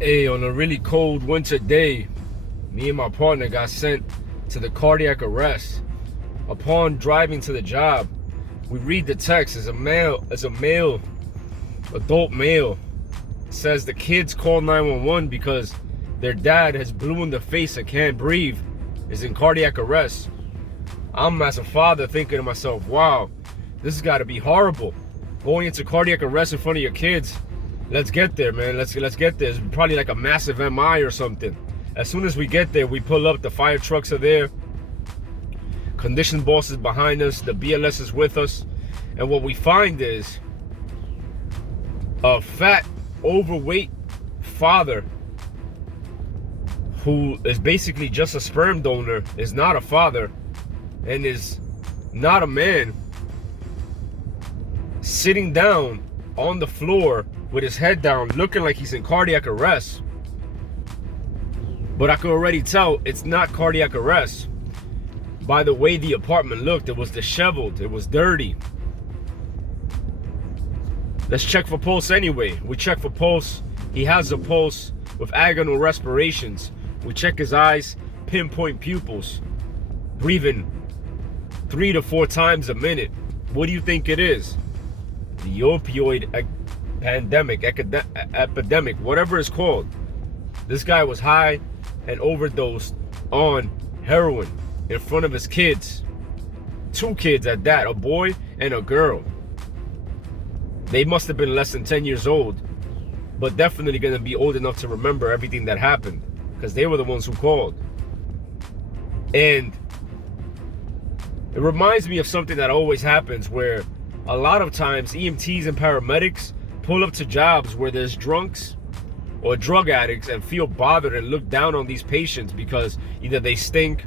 Hey, on a really cold winter day, me and my partner got sent to the cardiac arrest. Upon driving to the job, we read the text as a male, adult male. It says the kids call 911 because their dad has blue in the face and can't breathe, is in cardiac arrest. I'm, as a father, thinking to myself, wow, this has got to be horrible. Going into cardiac arrest in front of your kids. Let's get there, man. Let's get there. It's probably like a massive MI or something. As soon as we get there, we pull up. The fire trucks are there. Condition boss is behind us. The BLS is with us. And what we find is a fat, overweight father who is basically just a sperm donor, is not a father, and is not a man, sitting down on the floor with his head down, looking like he's in cardiac arrest. But I could already tell it's not cardiac arrest. By the way the apartment looked, it was disheveled, it was dirty. Let's check for pulse anyway. We check for pulse. He has a pulse with agonal respirations. We check his eyes, pinpoint pupils, breathing 3 to 4 times a minute. What do you think it is? The opioid pandemic, epidemic, whatever it's called. This guy was high and overdosed on heroin in front of his kids. 2 kids at that, a boy and a girl. They must have been less than 10 years old, but definitely gonna be old enough to remember everything that happened, because they were the ones who called. And it reminds me of something that always happens, where a lot of times EMTs and paramedics pull up to jobs where there's drunks or drug addicts and feel bothered and look down on these patients because either they stink,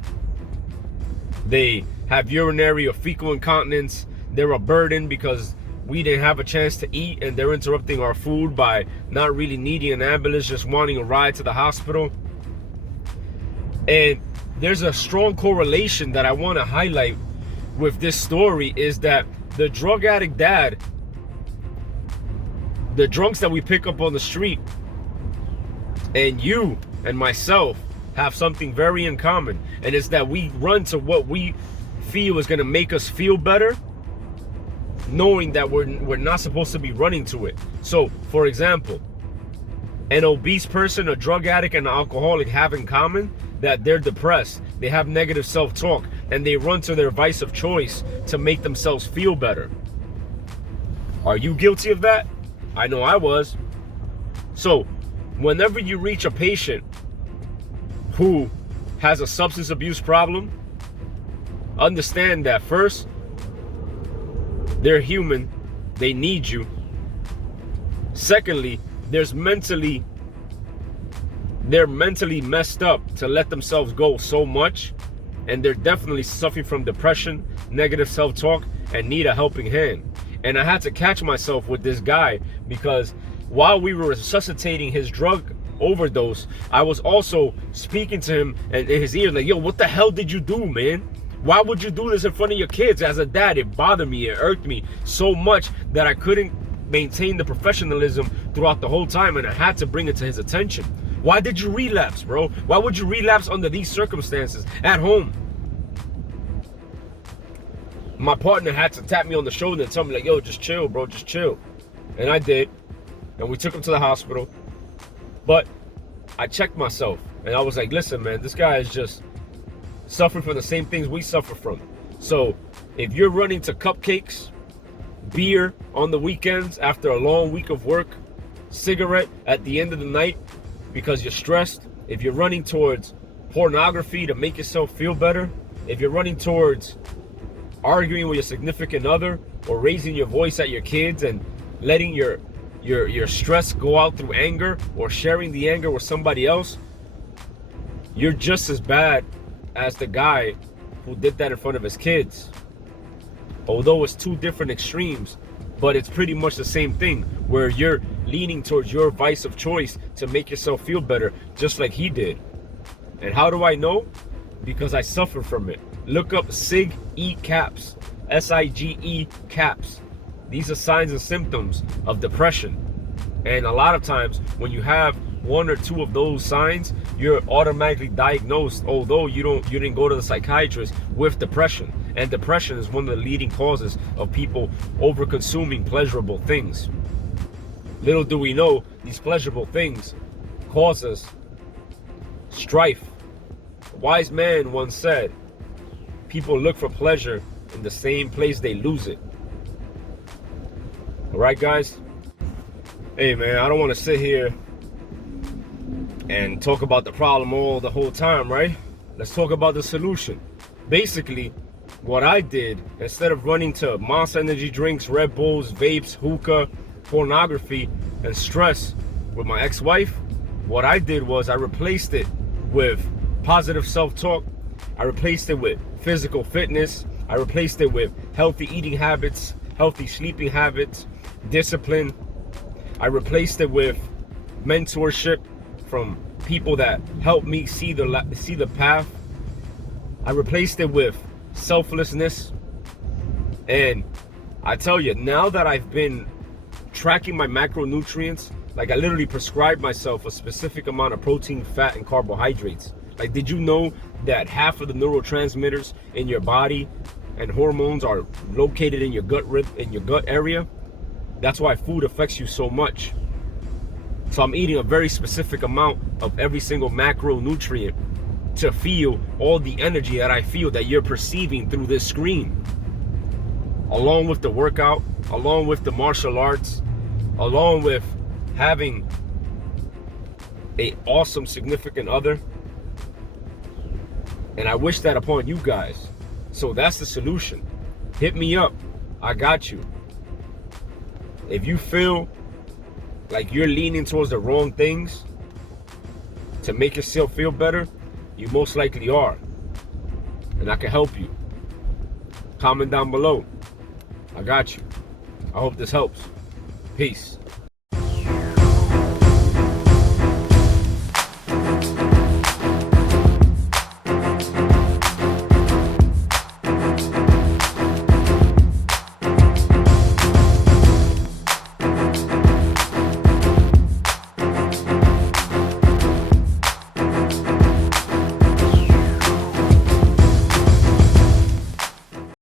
they have urinary or fecal incontinence, they're a burden because we didn't have a chance to eat and they're interrupting our food by not really needing an ambulance, just wanting a ride to the hospital. And there's a strong correlation that I want to highlight with this story, is that the drug addict dad, the drunks that we pick up on the street, and you and myself have something very in common, and it's that we run to what we feel is going to make us feel better, knowing that we're not supposed to be running to it. So, for example, an obese person, a drug addict, and an alcoholic have in common that they're depressed, they have negative self-talk, and they run to their vice of choice to make themselves feel better. Are you guilty of that? I know I was. So, whenever you reach a patient who has a substance abuse problem, understand that first, they're human, they need you. Secondly, they're mentally messed up to let themselves go so much, and they're definitely suffering from depression, negative self-talk, and need a helping hand. And I had to catch myself with this guy, because while we were resuscitating his drug overdose, I was also speaking to him in his ear like, yo, what the hell did you do, man? Why would you do this in front of your kids? As a dad, it bothered me, it irked me so much that I couldn't maintain the professionalism throughout the whole time, and I had to bring it to his attention. Why did you relapse, bro? Why would you relapse under these circumstances at home? My partner had to tap me on the shoulder and tell me like, yo, just chill, bro, just chill. And I did. And we took him to the hospital. But I checked myself and I was like, listen, man, this guy is just suffering from the same things we suffer from. So if you're running to cupcakes, beer on the weekends after a long week of work, cigarette at the end of the night because you're stressed, if you're running towards pornography to make yourself feel better, if you're running towards arguing with your significant other or raising your voice at your kids and letting your stress go out through anger or sharing the anger with somebody else, you're just as bad as the guy who did that in front of his kids. Although it's 2 different extremes, but it's pretty much the same thing, where you're leaning towards your vice of choice to make yourself feel better, just like he did. And how do I know? Because I suffer from it. Look up SIGE caps, SIGE caps. These are signs and symptoms of depression. And a lot of times when you have one or two of those signs, you're automatically diagnosed, although you didn't go to the psychiatrist, with depression. And depression is one of the leading causes of people over consuming pleasurable things. Little do we know, these pleasurable things cause us strife. A wise man once said, people look for pleasure in the same place they lose it. All right, guys? Hey, man, I don't want to sit here and talk about the problem the whole time, right? Let's talk about the solution. Basically, what I did, instead of running to Monster energy drinks, Red Bulls, vapes, hookah, pornography, and stress with my ex-wife, what I did was I replaced it with positive self-talk. I replaced it with physical fitness. I replaced it with healthy eating habits, healthy sleeping habits, discipline. I replaced it with mentorship from people that help me see the path. I replaced it with selflessness. And I tell you, now that I've been tracking my macronutrients, like I literally prescribed myself a specific amount of protein, fat, and carbohydrates. Like, did you know that half of the neurotransmitters in your body and hormones are located in your gut area? That's why food affects you so much. So I'm eating a very specific amount of every single macronutrient to feel all the energy that I feel that you're perceiving through this screen. Along with the workout, along with the martial arts, along with having an awesome significant other. And I wish that upon you guys. So that's the solution. Hit me up. I got you. If you feel like you're leaning towards the wrong things to make yourself feel better, you most likely are. And I can help you. Comment down below. I got you. I hope this helps. Peace.